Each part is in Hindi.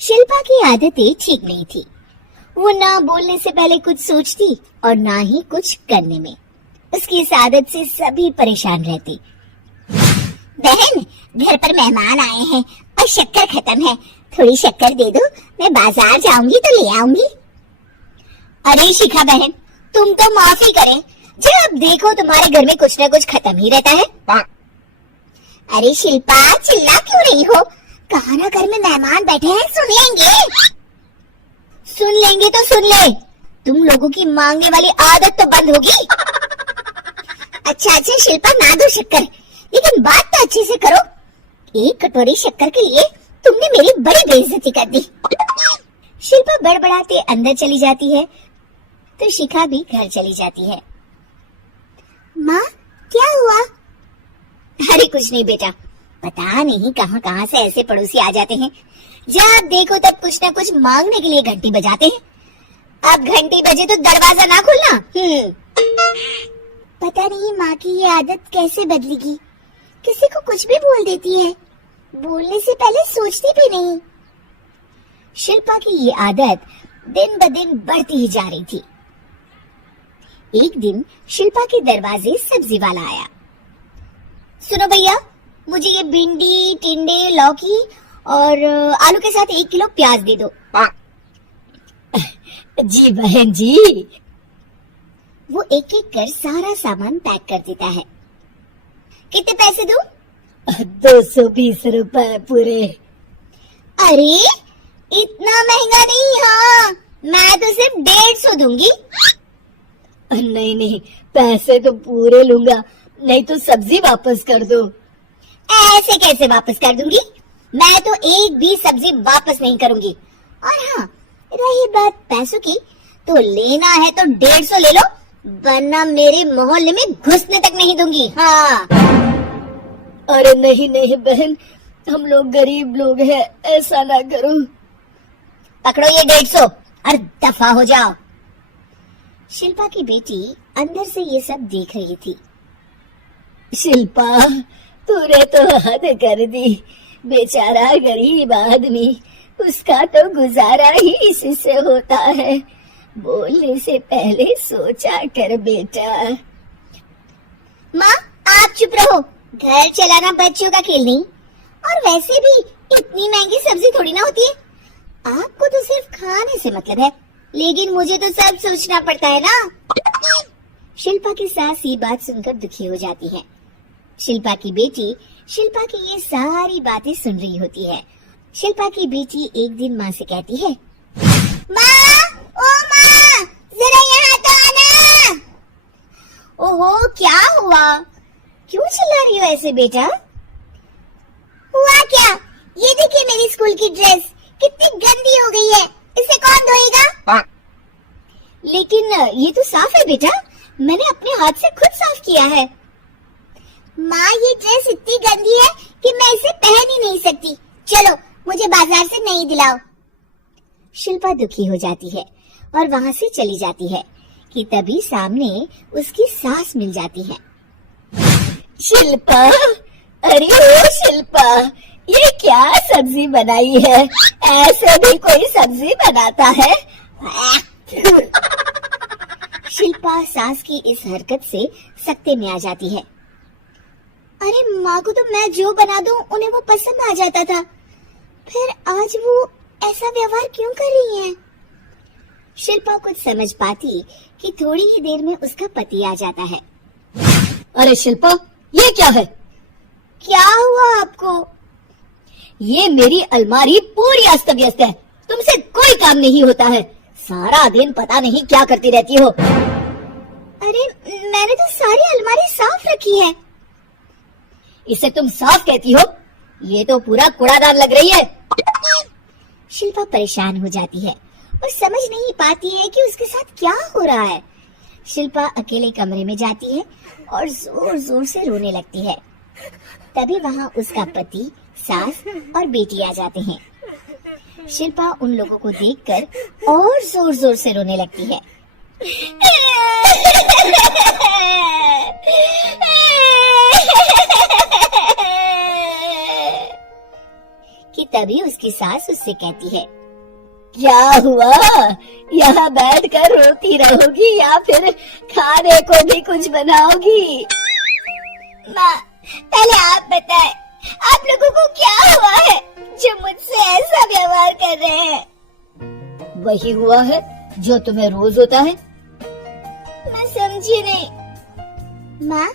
शिल्पा की आदतें ठीक नहीं थी। वो ना बोलने से पहले कुछ सोचती और ना ही कुछ करने में। उसकी इस आदत से सभी परेशान रहते। बहन, घर पर मेहमान आए हैं और शक्कर खत्म है, थोड़ी शक्कर दे दो, मैं बाजार जाऊंगी तो ले आऊंगी। अरे शिखा बहन, तुम तो माफी करें, जब देखो तुम्हारे घर में कुछ न कुछ खत्म ही रहता है। अरे शिल्पा, चिल्ला क्यों रही हो? कहा ना घर में मेहमान बैठे हैं, सुन लेंगे। सुन लेंगे तो सुन ले, तुम लोगों की मांगने वाली आदत तो बंद होगी। अच्छा शिल्पा, ना दो शक्कर, लेकिन बात तो अच्छे से करो। एक कटोरी शक्कर के लिए तुमने मेरी बड़ी बेइज्जती कर दी। शिल्पा बड़बड़ाते अंदर चली जाती है तो शिखा भी घर चली जाती है। माँ, क्या हुआ? अरे कुछ नहीं बेटा, पता नहीं कहां कहां से ऐसे पड़ोसी आ जाते हैं, जब देखो तब कुछ न कुछ मांगने के लिए घंटी बजाते हैं। अब घंटी बजे तो दरवाजा ना खोलना। पता नहीं माँ की ये आदत कैसे बदलेगी, किसी को कुछ भी बोल देती है, बोलने से पहले सोचती भी नहीं। शिल्पा की ये आदत दिन ब दिन बढ़ती ही जा रही थी। एक दिन शिल्पा के दरवाजे सब्जी वाला आया। सुनो भैया, मुझे ये भिंडी, टिंडे, लौकी और आलू के साथ 1 किलो प्याज दे दो। जी बहन जी। वो एक एक कर सारा सामान पैक कर देता है। कितने पैसे दूं? 220 रुपए पूरे। अरे इतना महंगा नहीं, हाँ मैं तो सिर्फ 150 दूंगी। नहीं, पैसे तो पूरे लूंगा, नहीं तो सब्जी वापस कर दो। ऐसे कैसे वापस कर दूंगी? मैं तो एक भी सब्जी वापस नहीं करूंगी। और हाँ, रही बात पैसों की, तो लेना है तो 150 ले लो, वरना मेरे मोहल्ले में घुसने तक नहीं दूंगी। हाँ। अरे नहीं बहन, हम लोग गरीब लोग हैं, ऐसा ना करो। पकड़ो ये 150 और दफा हो जाओ। शिल्पा की बेटी अंदर से ये सब देख रही थी। शिल्पा, तूने तो हद कर दी, बेचारा गरीब आदमी, उसका तो गुजारा ही इसी से होता है। बोलने से पहले सोचा कर बेटा। माँ, आप चुप रहो, घर चलाना बच्चों का खेल नहीं, और वैसे भी इतनी महंगी सब्जी थोड़ी ना होती है। आपको तो सिर्फ खाने से मतलब है, लेकिन मुझे तो सब सोचना पड़ता है ना। शिल्पा की सास ये बात सुनकर दुखी हो जाती है। शिल्पा की बेटी शिल्पा की ये सारी बातें सुन रही होती है। शिल्पा की बेटी एक दिन माँ से कहती है, माँ, ओ माँ, जरा यहाँ तो आना। ओहो, क्या हुआ? क्यों चिल्ला रही हो ऐसे बेटा? हुआ क्या? ये देखिए मेरी स्कूल की ड्रेस कितनी गंदी हो गई है, इसे कौन धोएगा? लेकिन ये तो साफ है बेटा, मैंने अपने हाथ से खुद साफ किया है। माँ, ये ड्रेस इतनी गंदी है कि मैं इसे पहन ही नहीं सकती, चलो मुझे बाजार से नई दिलाओ। शिल्पा दुखी हो जाती है और वहाँ से चली जाती है कि तभी सामने उसकी सास मिल जाती है। शिल्पा, अरे ओ शिल्पा, ये क्या सब्जी बनाई है? ऐसे भी कोई सब्जी बनाता है? शिल्पा सास की इस हरकत से सख्ते में आ जाती है। अरे माँ को तो मैं जो बना दूं उन्हें वो पसंद आ जाता था, फिर आज वो ऐसा व्यवहार क्यों कर रही हैं? शिल्पा कुछ समझ पाती कि थोड़ी ही देर में उसका पति आ जाता है। अरे शिल्पा, ये क्या है? क्या हुआ आपको? ये मेरी अलमारी पूरी अस्त व्यस्त है, तुमसे कोई काम नहीं होता है, सारा दिन पता नहीं क्या करती रहती हो। अरे मैंने तो सारी अलमारी साफ रखी है। इसे तुम साफ कहती हो? ये तो पूरा कूड़ादान लग रही है। शिल्पा परेशान हो जाती है और समझ नहीं पाती है कि उसके साथ क्या हो रहा है। शिल्पा अकेले कमरे में जाती है और जोर जोर से रोने लगती है। तभी वहाँ उसका पति, सास और बेटी आ जाते हैं। शिल्पा उन लोगों को देखकर और जोर जोर से रोने लगती है। कि तभी उसकी सास उससे कहती है, क्या हुआ? यहाँ बैठकर रोती रहोगी या फिर खाने को भी कुछ बनाओगी? माँ, पहले आप बताएं, आप लोगों को क्या हुआ है जो मुझसे ऐसा व्यवहार कर रहे हैं? वही हुआ है जो तुम्हें रोज होता है। मैं समझी नहीं। माँ,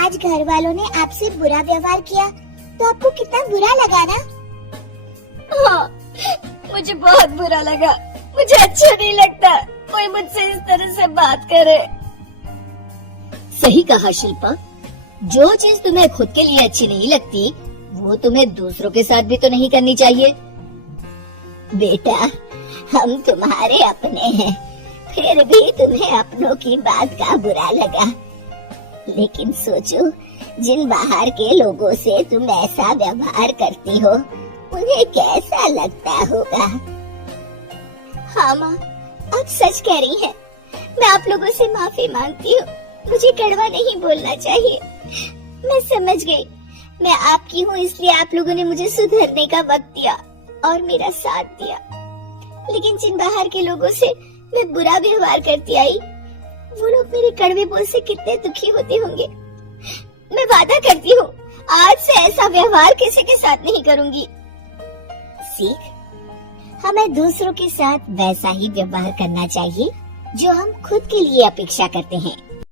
आज घर वालों ने आपसे बुरा व्यवहार किया तो आपको कितना बुरा लगा ना? हाँ, मुझे बहुत बुरा लगा। मुझे अच्छा नहीं लगता कोई मुझसे इस तरह से बात करे। सही कहा शिल्पा, जो चीज तुम्हें खुद के लिए अच्छी नहीं लगती वो तुम्हें दूसरों के साथ भी तो नहीं करनी चाहिए। बेटा, हम तुम्हारे अपने हैं, फिर भी तुम्हें अपनों की बात का बुरा लगा। लेकिन सोचो, जिन बाहर के लोगों से तुम ऐसा व्यवहार करती हो उन्हें कैसा लगता होगा। हाँ माँ, आप सच कह रही हैं। मैं आप लोगों से माफी मांगती हूँ, मुझे कड़वा नहीं बोलना चाहिए। मैं समझ गई, मैं आपकी हूँ इसलिए आप लोगों ने मुझे सुधरने का वक्त दिया और मेरा साथ दिया। लेकिन जिन बाहर के लोगों से मैं बुरा व्यवहार करती आई, वो लोग मेरे कड़वे बोल से कितने दुखी होते होंगे। मैं वादा करती हूँ, आज से ऐसा व्यवहार किसी के साथ नहीं करूंगी। सीख, हमें दूसरों के साथ वैसा ही व्यवहार करना चाहिए जो हम खुद के लिए अपेक्षा करते हैं।